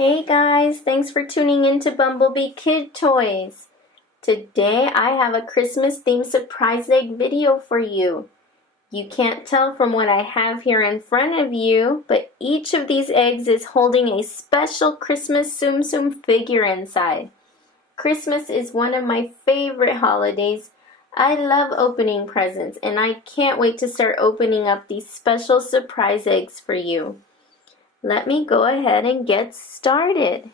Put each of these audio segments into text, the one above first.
Hey guys, thanks for tuning in to Bumblebee Kid Toys. Today I have a Christmas themed surprise egg video for you. You can't tell from what I have here in front of you, but each of these eggs is holding a special Christmas Tsum Tsum figure inside. Christmas is one of my favorite holidays. I love opening presents and I can't wait to start opening up these special surprise eggs for you. Let me go ahead and get started.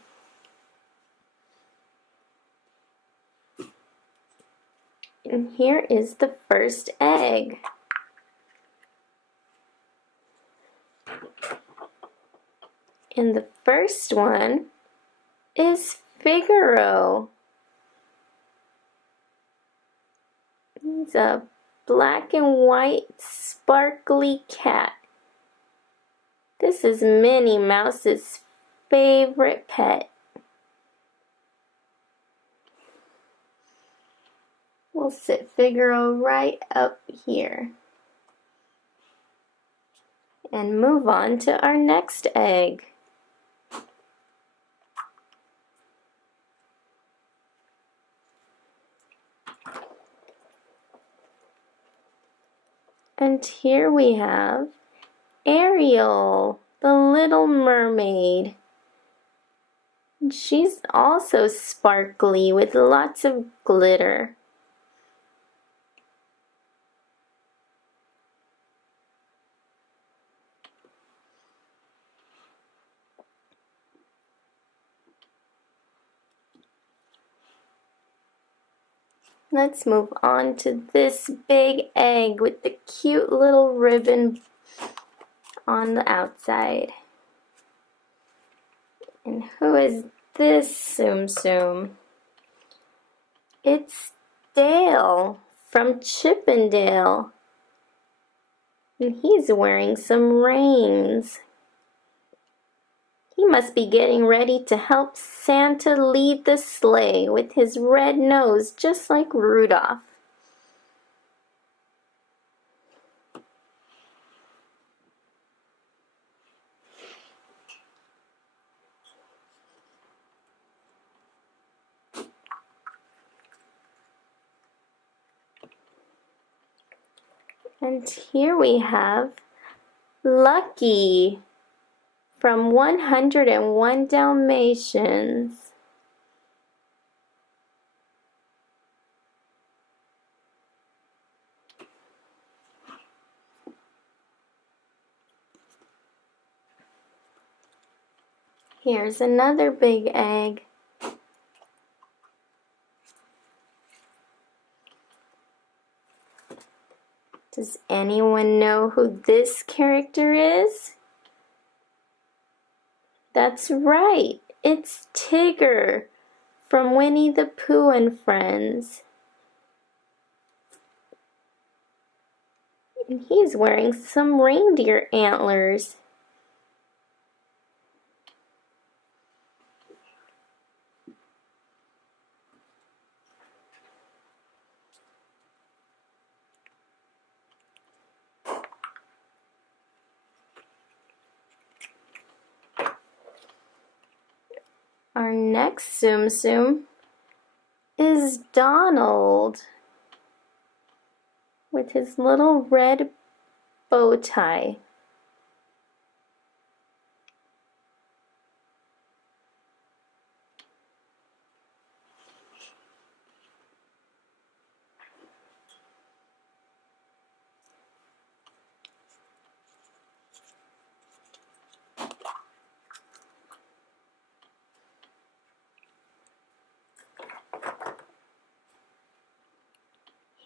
And here is the first egg. And the first one is Figaro. He's a black and white sparkly cat. This is Minnie Mouse's favorite pet. We'll sit Figaro right up here. And move on to our next egg. And here we have Ariel, the little mermaid. She's also sparkly with lots of glitter. Let's move on to this big egg with the cute little ribbon on the outside. And who is this Tsum Tsum? It's Dale from Chippendale. And he's wearing some reins. He must be getting ready to help Santa lead the sleigh with his red nose just like Rudolph. And here we have Lucky from 101 Dalmatians. Here's another big egg. Does anyone know who this character is? That's right, it's Tigger from Winnie the Pooh and Friends. And he's wearing some reindeer antlers. Our next Tsum Tsum is Donald with his little red bow tie.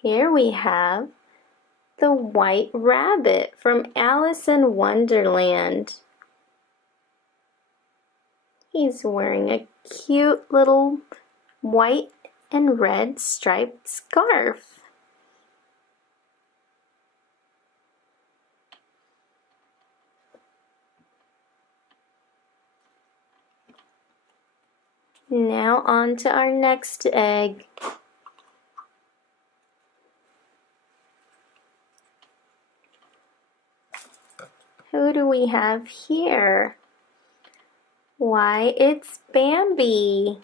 Here we have the White Rabbit from Alice in Wonderland. He's wearing a cute little white and red striped scarf. Now on to our next egg. Who do we have here? Why, it's Bambi.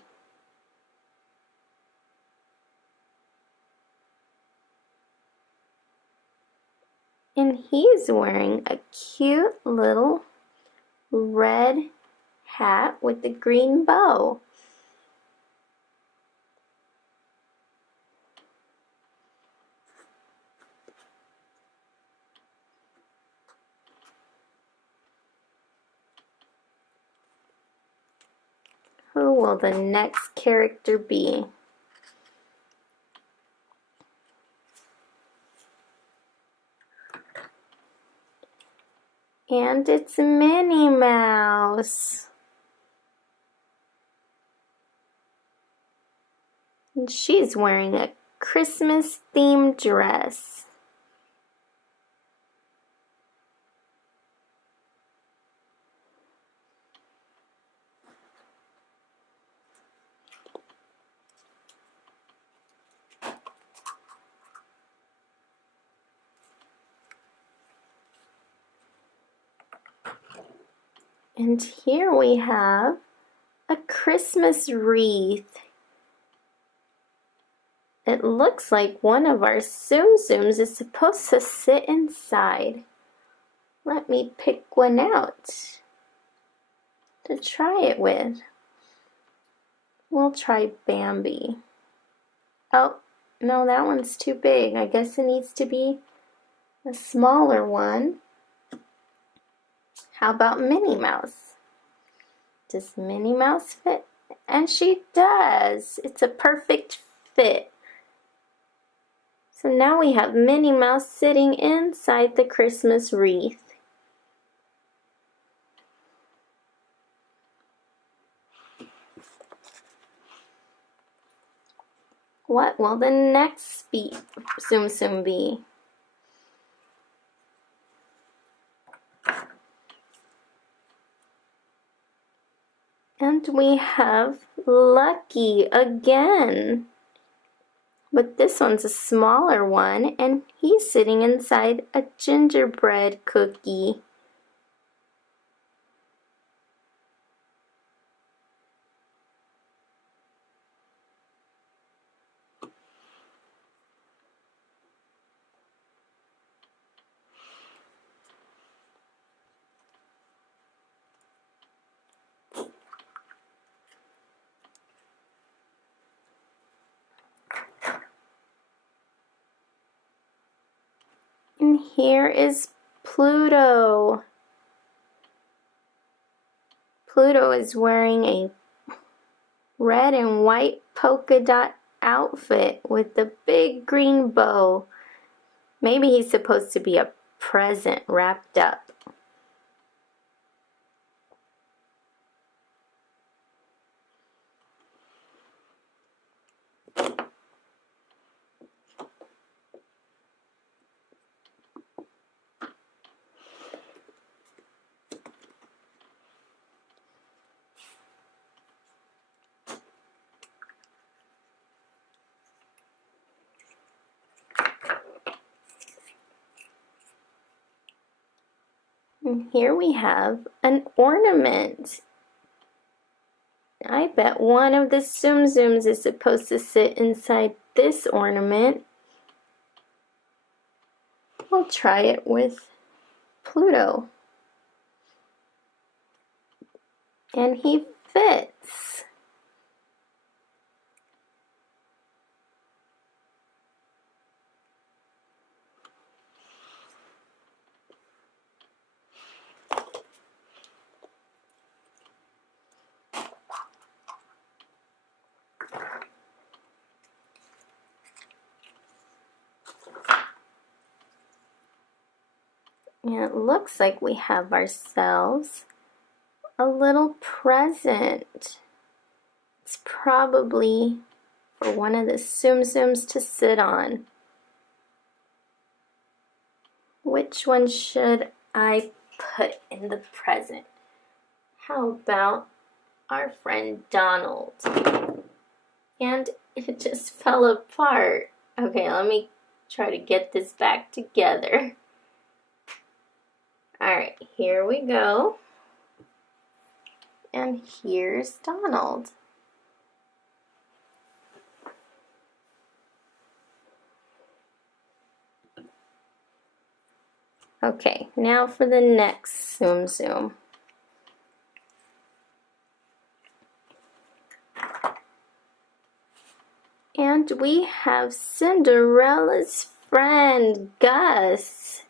And he's wearing a cute little red hat with the green bow. Who will the next character be? And it's Minnie Mouse. And she's wearing a Christmas-themed dress. And here we have a Christmas wreath. It looks like one of our Tsum Tsums is supposed to sit inside. Let me pick one out to try it with. We'll try Bambi. Oh, no, that one's too big. I guess it needs to be a smaller one. How about Minnie Mouse? Does Minnie Mouse fit? And she does. It's a perfect fit. So now we have Minnie Mouse sitting inside the Christmas wreath. What will the next Tsum Tsum be? And we have Lucky again. But this one's a smaller one, and he's sitting inside a gingerbread cookie. And here is Pluto. Pluto is wearing a red and white polka dot outfit with the big green bow. Maybe he's supposed to be a present wrapped up. And here we have an ornament. I bet one of the Tsum Tsums is supposed to sit inside this ornament. We'll try it with Pluto. And he fits. And it looks like we have ourselves a little present. It's probably for one of the Tsum Tsums to sit on. Which one should I put in the present? How about our friend Donald? And it just fell apart. Okay, let me try to get this back together. Alright, here we go. And here's Donald. Okay, now for the next Tsum Tsum. And we have Cinderella's friend, Gus.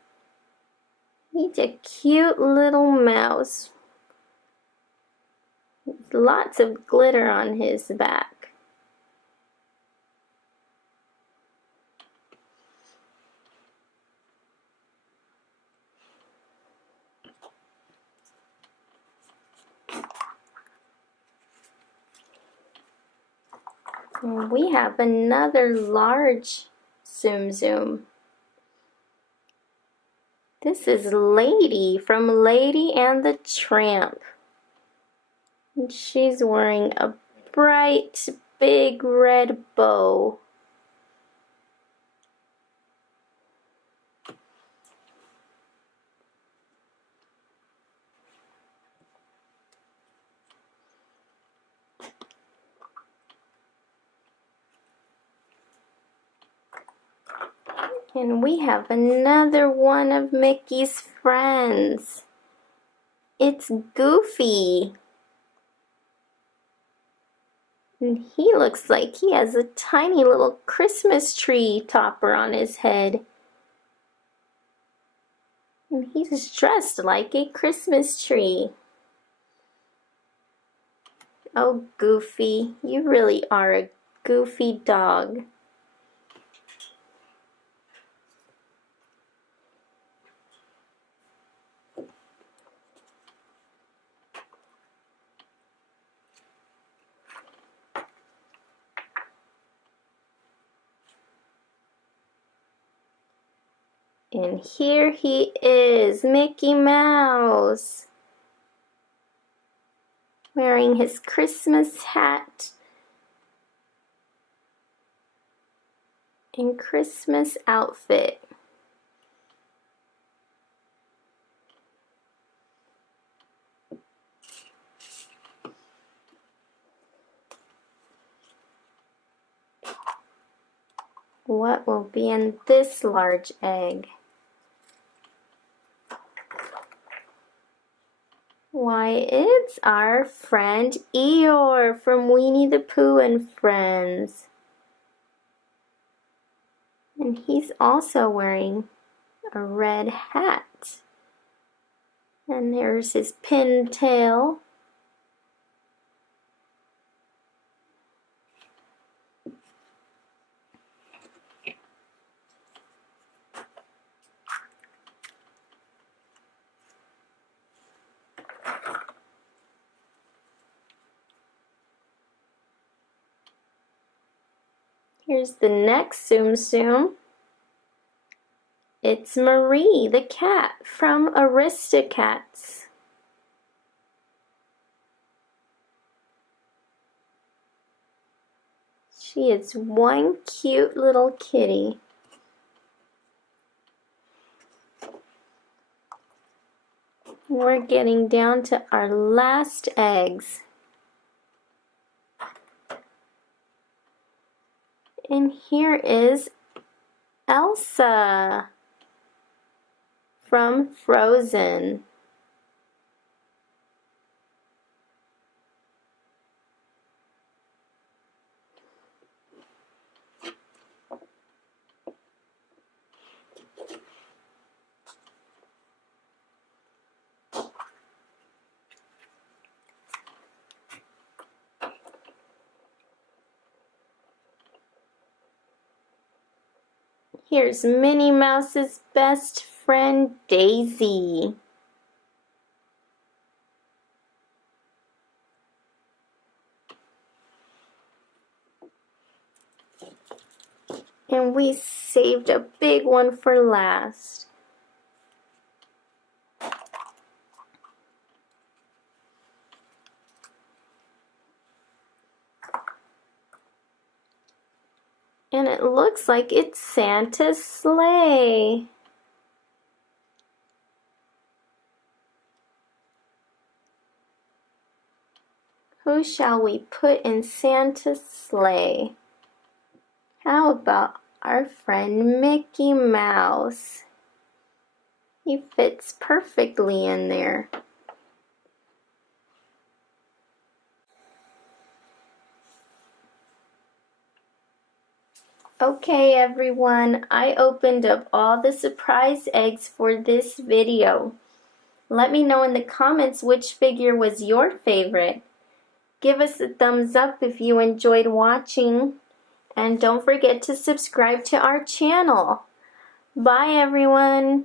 He's a cute little mouse. Lots of glitter on his back. And we have another large Tsum Tsum. This is Lady from Lady and the Tramp. And she's wearing a bright, big red bow. And we have another one of Mickey's friends. It's Goofy. And he looks like he has a tiny little Christmas tree topper on his head. And he's dressed like a Christmas tree. Oh, Goofy, you really are a goofy dog. And here he is, Mickey Mouse, wearing his Christmas hat and Christmas outfit. What will be in this large egg? Why, it's our friend Eeyore from Weenie the Pooh and Friends. And he's also wearing a red hat. And there's his pintail. Here's the next Tsum Tsum. It's Marie, the cat from Aristocats. She is one cute little kitty. We're getting down to our last eggs. And here is Elsa from Frozen. Here's Minnie Mouse's best friend, Daisy. And we saved a big one for last. And it looks like it's Santa's sleigh. Who shall we put in Santa's sleigh? How about our friend Mickey Mouse? He fits perfectly in there. Okay everyone, I opened up all the surprise eggs for this video. Let me know in the comments which figure was your favorite. Give us a thumbs up if you enjoyed watching. And don't forget to subscribe to our channel. Bye everyone!